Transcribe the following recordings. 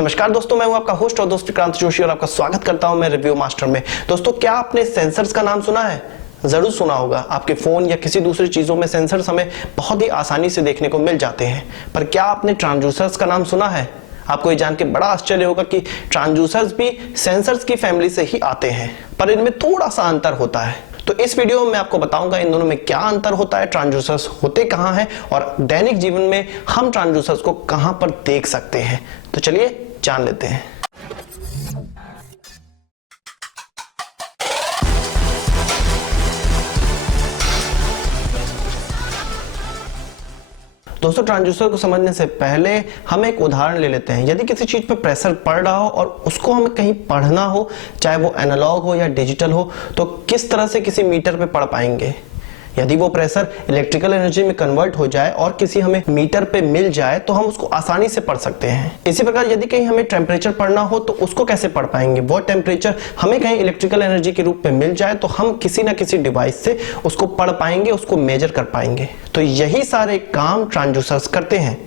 नमस्कार दोस्तों, मैं हूं आपका होस्ट और दोस्त क्रांति जोशी और आपका स्वागत करता हूं मैं रिव्यू मास्टर में। दोस्तों, क्या आपने सेंसर्स का नाम सुना है? जरूर सुना होगा। आपके फोन या किसी दूसरी चीजों में सेंसर्स हमें बहुत ही आसानी से देखने को मिल जाते हैं, पर क्या आपने ट्रांसड्यूसर्स का नाम सुना है? आपको ये जान के बड़ा आश्चर्य होगा कि ट्रांसड्यूसर्स भी सेंसर्स की फैमिली से ही आते हैं, पर इनमें थोड़ा सा अंतर होता है। तो इस वीडियो में मैं आपको बताऊंगा इन दोनों में क्या अंतर होता है, ट्रांसड्यूसर्स होते कहां हैं और दैनिक जीवन में हम ट्रांसड्यूसर्स को कहां पर देख सकते हैं। तो चलिए जान लेते हैं। दोस्तों, ट्रांसड्यूसर को समझने से पहले हम एक उदाहरण ले लेते हैं। यदि किसी चीज पर प्रेशर पड़ रहा हो और उसको हमें कहीं पढ़ना हो, चाहे वो एनालॉग हो या डिजिटल हो, तो किस तरह से किसी मीटर पे पढ़ पाएंगे? यदि वो प्रेशर इलेक्ट्रिकल एनर्जी में कन्वर्ट हो जाए और किसी हमें मीटर पे मिल जाए तो हम उसको आसानी से पढ़ सकते हैं। इसी प्रकार यदि कहीं हमें टेम्परेचर पढ़ना हो तो उसको कैसे पढ़ पाएंगे? वो टेम्परेचर हमें कहीं इलेक्ट्रिकल एनर्जी के रूप में मिल जाए तो हम किसी ना किसी डिवाइस से उसको पढ़ पाएंगे, उसको मेजर कर पाएंगे। तो यही सारे काम ट्रांसड्यूसर्स करते हैं।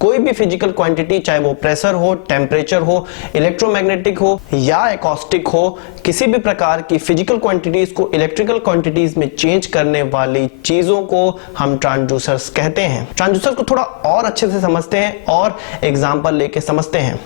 कोई भी फिजिकल क्वांटिटी, चाहे वो प्रेशर हो, टेम्परेचर हो, इलेक्ट्रोमैग्नेटिक हो या एकॉस्टिक हो, किसी भी प्रकार की फिजिकल क्वांटिटीज को इलेक्ट्रिकल क्वांटिटीज में चेंज करने वाली चीजों को हम ट्रांसड्यूसर्स कहते हैं। ट्रांसड्यूसर को थोड़ा और अच्छे से समझते हैं और एग्जांपल लेके समझते हैं।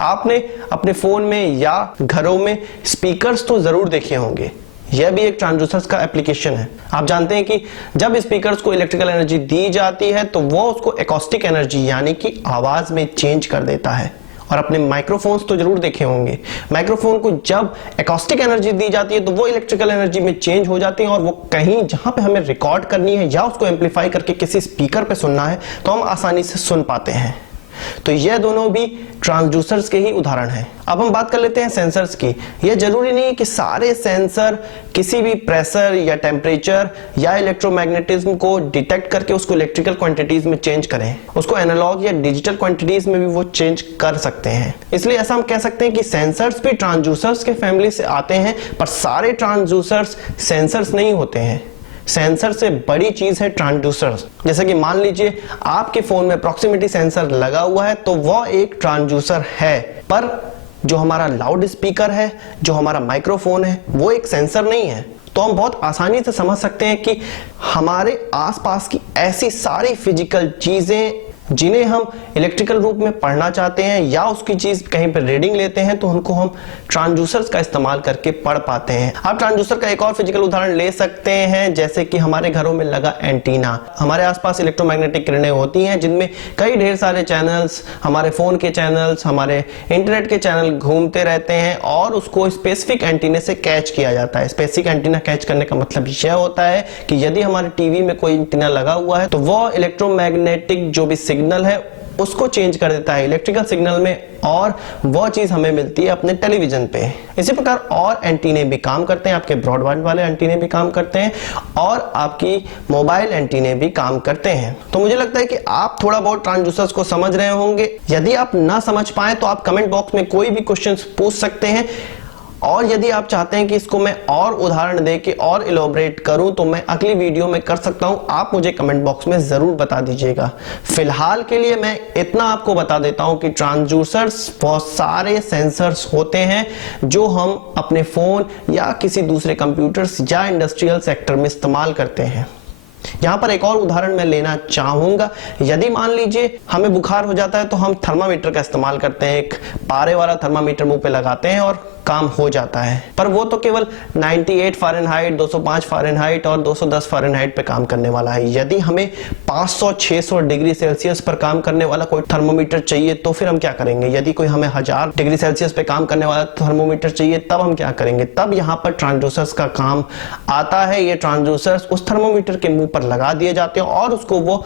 आपने अपने फोन में या घरों में स्पीकर्स तो जरूर देखे होंगे। यह भी एक ट्रांसड्यूसर्स का एप्लीकेशन है। आप जानते हैं कि जब स्पीकर्स को इलेक्ट्रिकल एनर्जी दी जाती है तो वो उसको एकॉस्टिक एनर्जी यानी कि आवाज में चेंज कर देता है। और अपने माइक्रोफोन्स तो जरूर देखे होंगे। माइक्रोफोन को जब एकॉस्टिक एनर्जी दी जाती है तो वो इलेक्ट्रिकल एनर्जी में चेंज हो जाती है और वो कहीं जहां पे हमें रिकॉर्ड करनी है या उसको एम्पलीफाई करके किसी स्पीकर पे सुनना है तो हम आसानी से सुन पाते हैं। तो यह दोनों भी ट्रांसड्यूसर्स के ही उदाहरण हैं। अब हम बात कर लेते हैं सेंसर्स की। यह जरूरी नहीं कि सारे सेंसर किसी भी प्रेशर या टेम्परेचर या इलेक्ट्रोमैग्नेटिज्म को डिटेक्ट करके उसको इलेक्ट्रिकल क्वांटिटीज में चेंज करें। उसको एनालॉग या डिजिटल क्वांटिटीज में भी वो चेंज कर सकते हैं। इसलिए ऐसा हम कह सकते हैं कि सेंसर्स भी ट्रांसड्यूसर्स के फैमिली से आते हैं, पर सारे ट्रांसड्यूसर्स सेंसर्स नहीं होते हैं। सेंसर से बड़ी चीज है ट्रांसड्यूसर। जैसे कि मान लीजिए आपके फोन में प्रॉक्सिमिटी सेंसर लगा हुआ है तो वह एक ट्रांसड्यूसर है, पर जो हमारा लाउड स्पीकर है, जो हमारा माइक्रोफोन है, वो एक सेंसर नहीं है। तो हम बहुत आसानी से समझ सकते हैं कि हमारे आसपास की ऐसी सारी फिजिकल चीजें जिन्हें हम इलेक्ट्रिकल रूप में पढ़ना चाहते हैं या उसकी चीज कहीं पर रीडिंग लेते हैं तो उनको हम ट्रांसड्यूसर्स का इस्तेमाल करके पढ़ पाते हैं। आप ट्रांसड्यूसर का एक और फिजिकल उदाहरण ले सकते हैं, जैसे कि हमारे घरों में लगा एंटीना। हमारे आसपास इलेक्ट्रोमैग्नेटिक किरणें होती हैं जिनमें कई ढेर सारे चैनल्स, हमारे फोन के चैनल्स, हमारे इंटरनेट के चैनल घूमते रहते हैं और उसको स्पेसिफिक एंटीने से कैच किया जाता है। स्पेसिफिक एंटीना कैच करने का मतलब यह होता है कि यदि हमारे टीवी में कोई एंटीना लगा हुआ है तो वह इलेक्ट्रोमैग्नेटिक जो भी सिग्नल है उसको चेंज कर देता है इलेक्ट्रिकल सिग्नल में और वह चीज हमें मिलती है अपने टेलीविजन पे। इसी प्रकार और एंटीने भी काम करते हैं, आपके ब्रॉडबैंड वाले एंटीने भी काम करते हैं और आपकी मोबाइल एंटीने भी काम करते हैं। तो मुझे लगता है कि आप थोड़ा बहुत ट्रांसड्यूसर्स को समझ रहे होंगे। यदि आप ना समझ पाए तो आप कमेंट बॉक्स में कोई भी क्वेश्चन पूछ सकते हैं और यदि आप चाहते हैं कि इसको मैं और उदाहरण दे के और इलोबरेट करूं तो मैं अगली वीडियो में कर सकता हूं। आप मुझे कमेंट बॉक्स में जरूर बता दीजिएगा। फिलहाल के लिए मैं इतना आपको बता देता हूं कि ट्रांसड्यूसर्स बहुत सारे सेंसर्स होते हैं जो हम अपने फोन या किसी दूसरे कंप्यूटर्स या इंडस्ट्रियल सेक्टर में इस्तेमाल करते हैं। यहां पर एक और उदाहरण मैं लेना चाहूंगा। यदि मान लीजिए हमें बुखार हो जाता है तो हम थर्मामीटर का इस्तेमाल करते हैं, एक पारे वाला थर्मामीटर मुंह पे लगाते हैं और काम हो जाता है, पर वो तो केवल 98 फ़ारेनहाइट, 205 फ़ारेनहाइट और 210 फ़ारेनहाइट पे काम करने वाला है। यदि हमें 500-600 डिग्री सेल्सियस पर काम करने वाला कोई थर्मोमीटर चाहिए तो फिर हम क्या करेंगे? यदि कोई हमें 1000 डिग्री सेल्सियस पे काम करने वाला थर्मोमीटर चाहिए तब हम क्या करेंगे? तब यहाँ पर ट्रांसड्यूसर्स का काम आता है। ये ट्रांसड्यूसर्स उस थर्मोमीटर के मुंह पर लगा दिए जाते हैं और उसको वो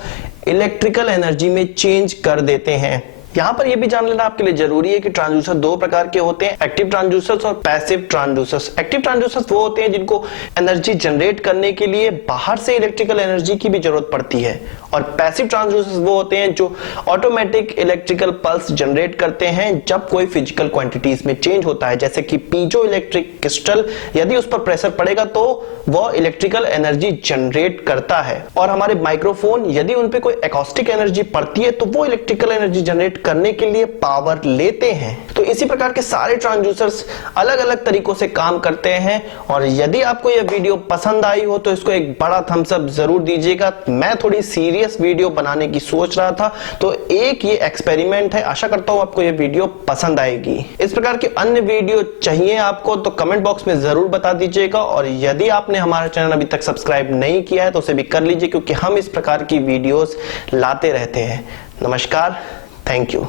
इलेक्ट्रिकल एनर्जी में चेंज कर देते हैं। यहां पर यह भी जान लेना आपके लिए जरूरी है कि ट्रांसड्यूसर दो प्रकार के होते हैं, एक्टिव ट्रांसड्यूसर्स और पैसिव ट्रांसड्यूसर्स। एक्टिव ट्रांसड्यूसर्स वो होते हैं जिनको एनर्जी जनरेट करने के लिए बाहर से इलेक्ट्रिकल एनर्जी की भी जरूरत पड़ती है और पैसिव ट्रांसड्यूसर्स वो होते हैं जो ऑटोमेटिक इलेक्ट्रिकल पल्स जनरेट करते हैं जब कोई फिजिकल क्वांटिटीज में चेंज होता है, जैसे कि पीजो इलेक्ट्रिक क्रिस्टल, यदि उस पर प्रेशर पड़ेगा तो वो इलेक्ट्रिकल एनर्जी जनरेट करता है। और हमारे माइक्रोफोन, यदि उन पे कोई एकॉस्टिक एनर्जी पड़ती है तो वो इलेक्ट्रिकल एनर्जी जनरेट करने के लिए पावर लेते हैं। तो इसी प्रकार के सारे ट्रांसड्यूसर्स अलग अलग तरीकों से काम करते हैं। और यदि आपको यह वीडियो पसंद आई हो तो इसको एक बड़ा थम्स अप जरूर दीजिएगा। मैं थोड़ी सीरियस वीडियो बनाने की सोच रहा था, तो एक ये एक्सपेरिमेंट है, आशा करता हूं आपको ये वीडियो पसंद आएगी। इस प्रकार की अन्य वीडियो चाहिए आपको तो कमेंट बॉक्स में जरूर बता दीजिएगा। और यदि आपने हमारा चैनल अभी तक सब्सक्राइब नहीं किया है तो उसे भी कर लीजिए, क्योंकि हम इस प्रकार की वीडियोस लाते रहते हैं। नमस्कार, थैंक यू।